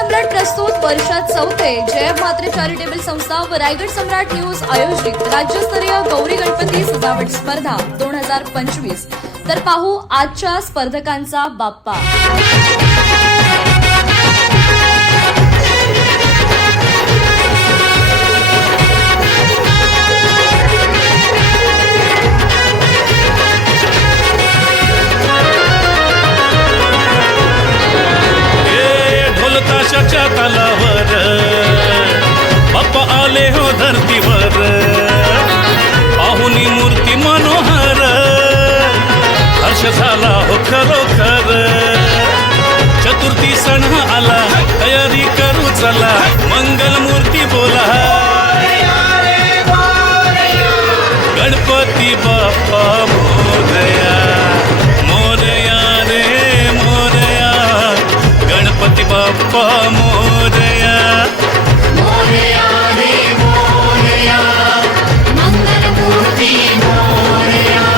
सम्राट प्रस्तुत वर्षात चौथे जय मात्रे चॅरिटेबल संस्था व रायगड सम्राट न्यूज आयोजित राज्यस्तरीय गौरी गणपती सजावट स्पर्धा 2025। तर पाहू आजच्या स्पर्धकांचा बाप्पा। ताशाच्या तालावर बाप्पा आले हो धरतीवर, पाहुनी मूर्ती मनोहर, हर्ष झाला हो खरोखर। चतुर्थी सण आला, तयारी करू चला, मंगल मूर्ती बोला, गणपती बाप्पा मोरया, मोरया रे मोरया, गणपती बाप्पा मोरया, मोरया रे मोरया, मंगल मूर्ती मोरया।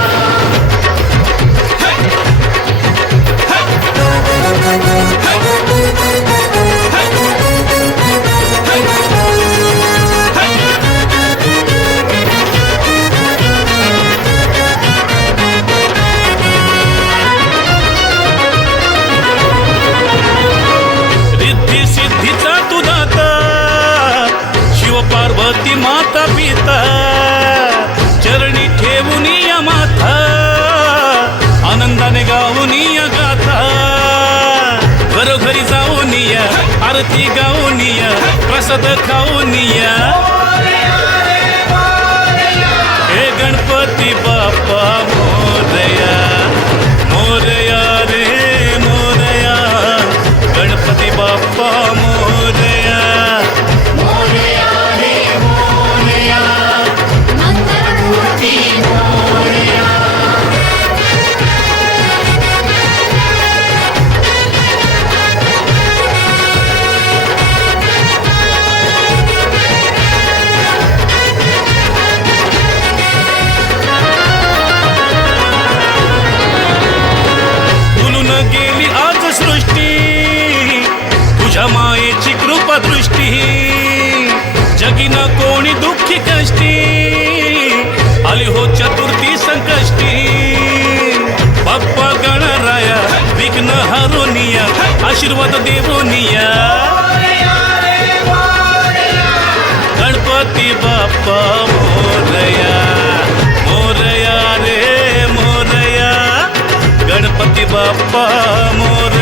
सिद्धीचा तू दाता, शिव पार्वती माता पिता, चरणी ठेवून या माथा, आनंदाने गाऊन या गाथा, घरोघरी जाऊन या, आरती गाऊन या, प्रसाद खाऊन या, हे गणपती बाप्पा मोरया, मोरया रे मोरया, गणपती बाप्पा मोरया, मोरया रे मोरया, मंगल मूर्ती मोरया। फुलून गेली आज सृष्टी, तुझ्या मायेची कृपा दृष्टी, जगी न कोणी दुःखी कष्टी, आली हो चतुर्थी संकष्टी, बाप्पा गणराया विघ्न हरोनिया, आशीर्वाद देवोनिया, गणपती बाप्पा मोरया, मोरया रे मोरया, गणपती बाप्पा मोरया।